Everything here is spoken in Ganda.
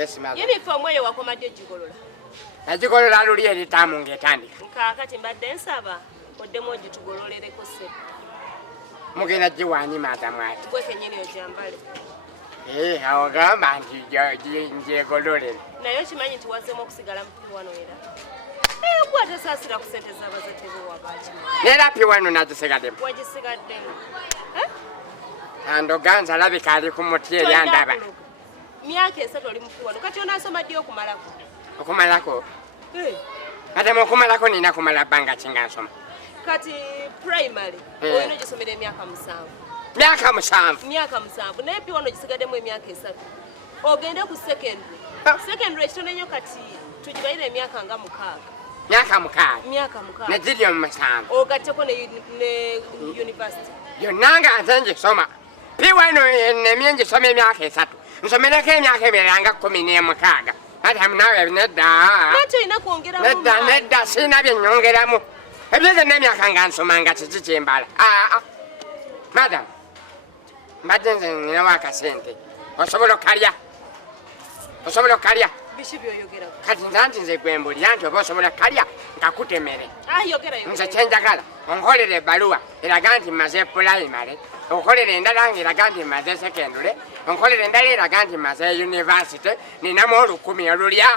Yes, mother. Uniform eyo wakomadde ogigolola. Nagigolola luli eritamu ng'etandika. Kaakati mbadde nsaba oddemu ogitugololereko ssebo. Mugenda giwaanyi maadamu ati. Gwe kennyini ogyambale. Awo gamba nti ngyegololere. Naye okimanyi nti wazzeemu okusigala mu piwano era. Gwe atasaasira ku ssente z'abazadde bo wabaki. Neera piwano nagisigaddemu. Wagisigaddemu. Andoganza alabika ali ku muti eri andaba. Myaka 3 oli mu piwano kati onaasoma ddi okumalako? Okumalako? Kati mu okumalako nina kumala bbanga ki nga nsoma? Kati primary olina ogisomera emyaka 7. Myaka 7? Myaka 7 naye piwano gisigaddemu emyaka 3. Ogende ku secondary. Secondary ekitone nnyo kati tugibayira emyaka nga 6. Myaka 6? Myaka 6. Negiri omu 7. Ogatteko ne university. Yonna nga nze ngisoma. Piwano nemye ngisoma emyaka 3. Nsomereko emyaka ebirala nga 16. Ati nawe nedda. Lwaki olina kwongeramu? Nedda sirina bye nnyongeramu. Ebyo byonna emyaka nga nsoma nga kiki kyembala. Madam, mbadde nze ninawo akasente. Osobola okalya. Osobola okalya. Biki by'oyogerako? Kati nze gwe mbulira nti oba osobola kalya ngakutemere. Yogera. Nze kyenjagala onkolere ebbaluwa eraga nti mmaze primary. Onkolere endala ng'eraga nti mmaze secondary. Onkolere endala eraga nti mmaze university. Ninamu 10 olulya.